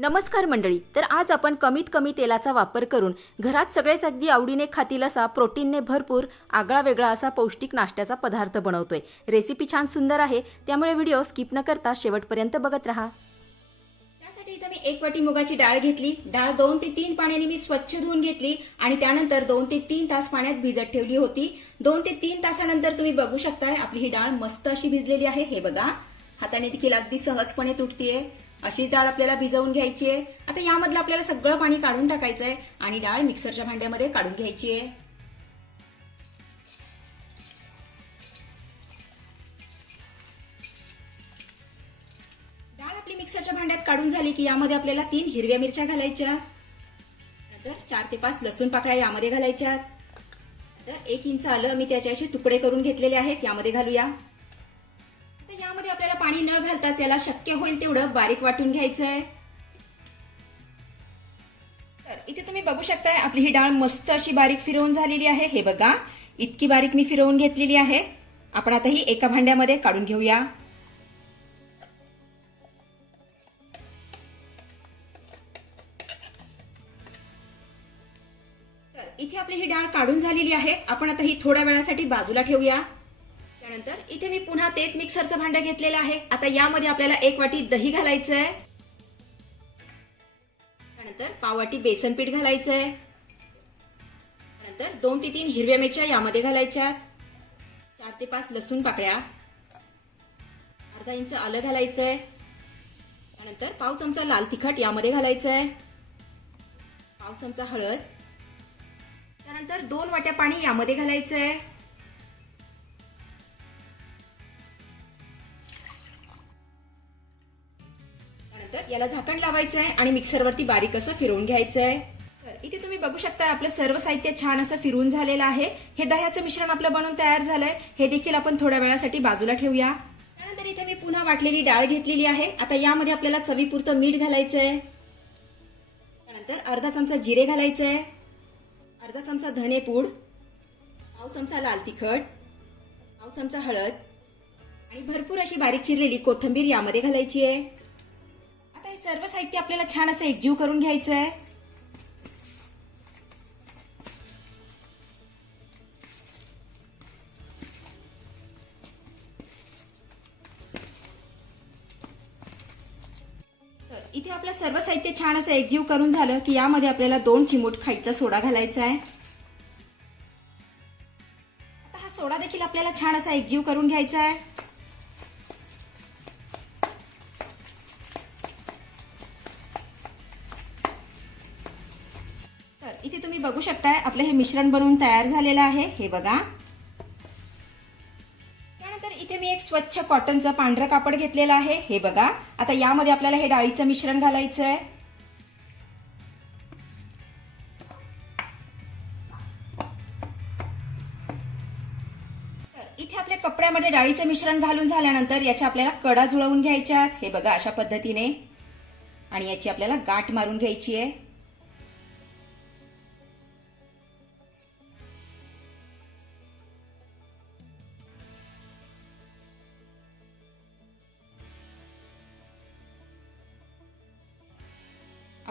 नमस्कार मंडळी तर आज आपण कमीत कमी तेलाचा वापर करून घरात सगळेच अगदी आवडीने खातील असा प्रोटीनने भरपूर आगळा वेगळा असा पौष्टिक नाश्त्याचा पदार्थ बनवतोय. रेसिपी छान सुंदर आहे त्यामुळे व्हिडिओ स्किप न करता शेवटपर्यंत बघत राहा. त्यासाठी इथं मी एक वाटी मुगाची डाळ घेतली. डाळ दोन ते तीन पाण्याने मी स्वच्छ धुवून घेतली आणि त्यानंतर दोन ते तीन तास पाण्यात भिजत ठेवली होती. दोन ते तीन तासानंतर तुम्ही बघू शकताय आपली ही डाळ मस्त अशी भिजलेली आहे. हे बघा. हाताने देखील अगदी सहजपणे तुटतीये. अशीच डाळ आपल्याला भिजवून घ्यायची आहे आता यामधलं आपल्याला सगळं पाणी काढून टाकायचं आहे आणि डाळ मिक्सरच्या भांड्यामध्ये काढून घ्यायची आहे डाळ आपली मिक्सरच्या भांड्यात काढून झाली की यामध्ये आपल्याला तीन हिरव्या मिरच्या घालायच्या. नंतर चार ते पाच लसूण पाकळ्या यामध्ये घालायच्या. नंतर एक इंच आलं मी त्याचे असे तुकडे करून घेतलेले आहेत यामध्ये घालूया. घालताच याला शक्य होईल तेवढं बारीक वाटून घ्यायचं आहे तर इथे तुम्ही बघू शकताय आपली ही डाळ मस्त अशी बारीक फिरवून झालेली आहे. हे बघा इतकी बारीक मी फिरवून घेतलेली आहे. आपण आता ही एका भांड्यामध्ये काढून घेऊया. तर इथे आपली ही डाळ काढून झालेली आहे. आपण आता ही थोड्या वेळासाठी बाजूला ठेवूया. त्यानंतर इथे मी पुन्हा तेच मिक्सरचं भांडं घेतलेलं आहे. आता यामध्ये आपल्याला एक वाटी दही घालायचं आहे त्यानंतर पाव वाटी बेसन पीठ घालायचं आहे त्यानंतर दोन ते तीन हिरव्या मिरच्या यामध्ये घालायच्या. चार ते पाच लसूण पाकळ्या. अर्धा इंच आलं घालायचं आहे त्यानंतर पाव चमचा लाल तिखट यामध्ये घालायचं आहे पाव चमचा हळद. त्यानंतर दोन वाट्या पाणी यामध्ये घालायचं आहे त्यानंतर याला झाकण लावायचं आहे आणि मिक्सरवरती बारीक असं फिरवून घ्यायचं आहे तर इथे तुम्ही बघू शकता आपलं सर्व साहित्य छान असं फिरून झालेलं आहे. हे दह्याचं मिश्रण आपलं बनवून तयार झालंय. हे देखील आपण थोड्या वेळासाठी बाजूला ठेवूया. त्यानंतर इथे मी पुन्हा वाटलेली डाळ घेतलेली आहे. आता यामध्ये आपल्याला चवीपुरतं मीठ घालायचं आहे त्यानंतर अर्धा चमचा जिरे घालायचं आहे अर्धा चमचा धने पूड. पाव चमचा लाल तिखट. पाव चमचा हळद. आणि भरपूर अशी बारीक चिरलेली कोथिंबीर यामध्ये घालायची आहे. सर्व साहित्य आपल्याला छान असं एकजीव करून घ्यायचं आहे तर इथे आपलं सर्व साहित्य छान असं एकजीव करून झालं की यामध्ये आपल्याला दोन चिमूट खायचा सोडा घालायचा आहे आता हा सोडा देखील आपल्याला छान असा एकजीव करून घ्यायचा आहे इथे तुम्ही बघू शकताय आपलं हे मिश्रण बनवून तयार झालेलं आहे. हे बघा. त्यानंतर इथे मी एक स्वच्छ कॉटनचं पांढरं कापड घेतलेलं आहे. हे बघा. आता यामध्ये आपल्याला हे डाळीचं मिश्रण घालायचं आहे तर इथे आपल्या कपड्यामध्ये डाळीचं मिश्रण घालून झाल्यानंतर याच्या आपल्याला कडा जुळवून घ्यायच्या हे बघा अशा पद्धतीने. आणि याची आपल्याला गाठ मारून घ्यायची आहे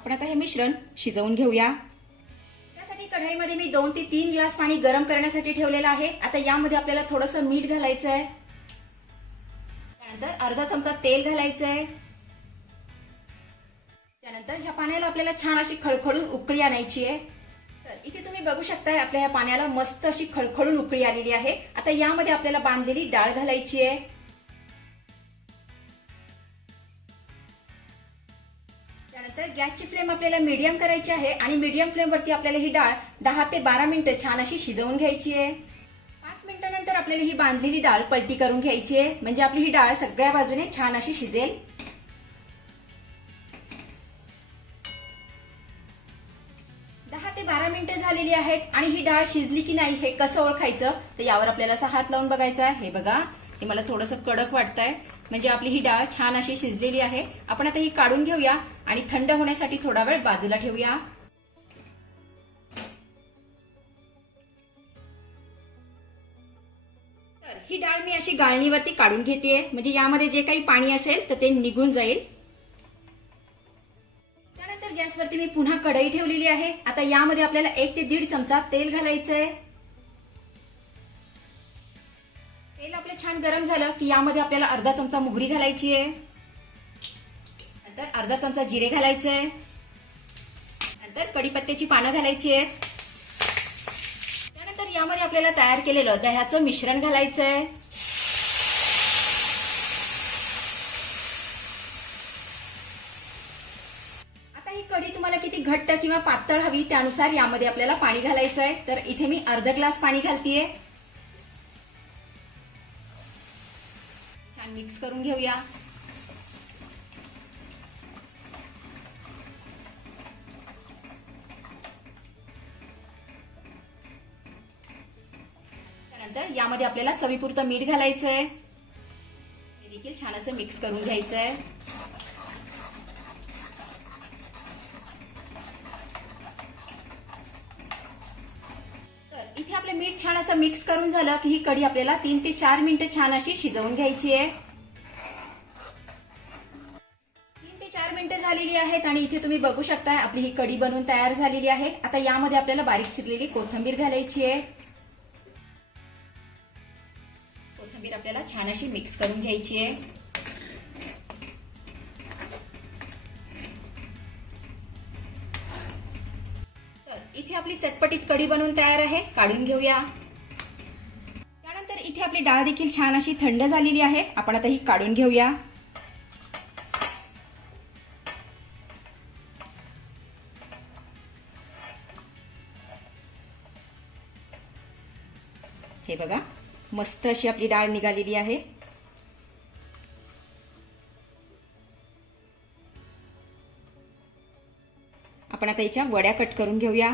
आपण आता हे मिश्रण शिजवून घेऊया. त्यासाठी कढाईमध्ये मी दोन ते तीन ग्लास पाणी गरम करण्यासाठी ठेवलेलं आहे. आता यामध्ये आपल्याला थोडंसं मीठ घालायचं आहे त्यानंतर अर्धा चमचा तेल घालायचं आहे त्यानंतर ह्या पाण्याला आपल्याला छान अशी खळखळून उकळी आणायची आहे. तर इथे तुम्ही बघू शकता आपल्या ह्या पाण्याला मस्त अशी खळखळून उकळी आलेली आहे. आता यामध्ये आपल्याला बांधलेली डाळ घालायची आहे. तर गॅसची फ्लेम आपल्याला मीडियम करायची आहे आणि मीडियम फ्लेमवरती आपल्याला ही डाळ दहा ते बारा मिनिटं छान अशी शिजवून घ्यायची आहे. पाच मिनिटानंतर आपल्याला ही बांधलेली डाळ पलटी करून घ्यायची आहे. म्हणजे आपली ही डाळ सगळ्या बाजूने छान अशी शिजेल. दहा ते बारा मिनिटं झालेली आहेत आणि ही डाळ शिजली की नाही हे कसं ओळखायचं तर यावर आपल्याला असा हात लावून बघायचा आहे. हे बघा हे मला थोडंसं कडक वाटतंय. म्हणजे आपली ही डाळ छान अशी शिजलेली आहे. आपण आता ही काढून घेऊया आणि थंड होण्यासाठी थोडा वेळ बाजूला ठेवूया. तर ही डाळ मी अशी गाळणीवरती काढून घेते. म्हणजे यामध्ये जे काही पाणी असेल तर ते निघून जाईल. त्यानंतर गॅसवरती मी पुन्हा कढई ठेवलेली आहे. आता यामध्ये आपल्याला एक ते दीड चमचा तेल घालायचं आहे तेल आपलं छान गरम झालं की यामध्ये आपल्याला अर्धा चमचा मोहरी घालायची आहे. नंतर अर्धा चमचा जिरे घालायचे आहे. नंतर कडीपत्त्याची पानं घालायची आहेत त्यानंतर यामध्ये आपल्याला तयार केलेलं दह्याचं मिश्रण घालायचं आहे. आता ही कढी तुम्हाला किती घट्ट किंवा पातळ हवी त्यानुसार यामध्ये आपल्याला पाणी घालायचं आहे. तर इथे मी अर्ध ग्लास पाणी घालतीये. छान मिक्स करून घेऊया. त्यानंतर यामध्ये आपल्याला चवीपुरतं मीठ घालायचं आहे हे देखील छान असं मिक्स करून घ्यायचं आहे इथे आपलं मीठ छान असं मिक्स करून झालं की ही कढी आपल्याला तीन ते चार मिनिटं छान अशी शिजवून घ्यायची आहे. तीन ते चार मिनिटं झालेली आहेत आणि इथे तुम्ही बघू शकता आपली ही कढी बनवून तयार झालेली आहे. आता यामध्ये आपल्याला बारीक चिरलेली कोथिंबीर घालायची आहे. कोथिंबीर आपल्याला छान अशी मिक्स करून घ्यायची आहे. चटपटीत कढी बनवून तयार आहे. काढून घेऊया. त्यानंतर इथे आपली डाळ देखील छान अशी थंड झालेली आहे. आपण आता ही काढून घेऊया. हे बघा मस्त अशी आपली डाळ निघालेली आहे. आपण आता याच्या वड्या कट करून घेऊया.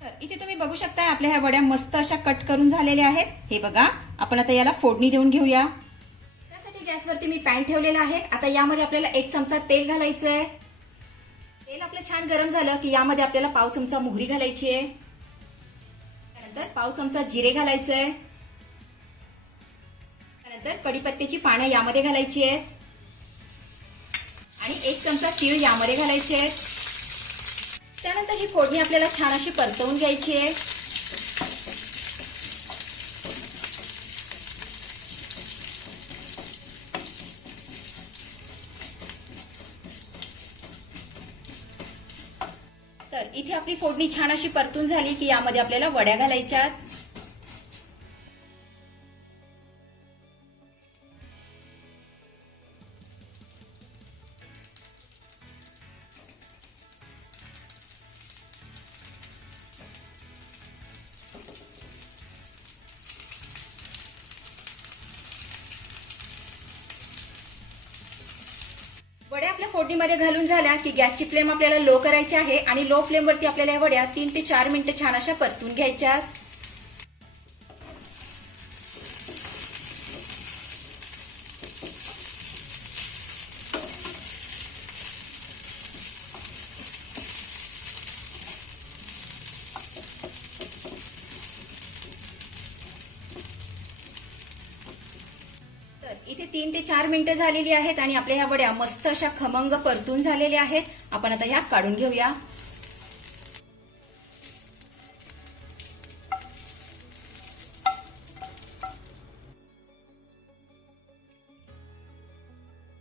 तर इथे तुम्ही बघू शकता आपल्या ह्या वड्या मस्त अशा कट करून झालेल्या आहेत. हे बघा आपण आता याला फोडणी देऊन घेऊया. त्यासाठी गॅसवरती मी पॅन ठेवलेला आहे. आता यामध्ये आपल्याला एक चमचा तेल घालायचं आहे तेल आपलं छान गरम झालं की यामध्ये आपल्याला पाव चमचा मोहरी घालायची आहे. त्यानंतर पाव चमचा जिरे घालायचं आहे त्यानंतर कडीपत्त्याची पानं यामध्ये घालायची आहेत. आणि एक चमचा तीळ यामध्ये घालायचे आहेत. त्यानंतर ही फोडणी आपल्याला छान अशी परतवून घ्यायची आहे. तर इथे आपली फोडणी छान अशी परतून झाली की यामध्ये आपल्याला वड्या घालायच्या फोडणीमध्ये घालून झाल्या की गॅसची फ्लेम आपल्याला लो करायची आहे आणि लो फ्लेमवरती आपल्याला या वड्या तीन ते चार मिनिटं छान अशा परतून घ्यायच्या. तर इथे तीन ते चार मिनिटं झालेली आहेत आणि आपल्या ह्या वड्या मस्त अशा खमंग परतून झालेल्या आहेत. आपण आता ह्या काढून घेऊया.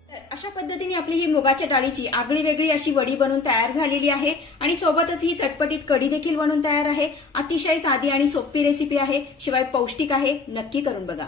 तर अशा पद्धतीने आपली ही मुगाच्या डाळीची आगळी वेगळी अशी वडी बनवून तयार झालेली आहे आणि सोबतच ही चटपटीत कढी देखील बनवून तयार आहे. अतिशय साधी आणि सोपी रेसिपी आहे. शिवाय पौष्टिक आहे. नक्की करून बघा.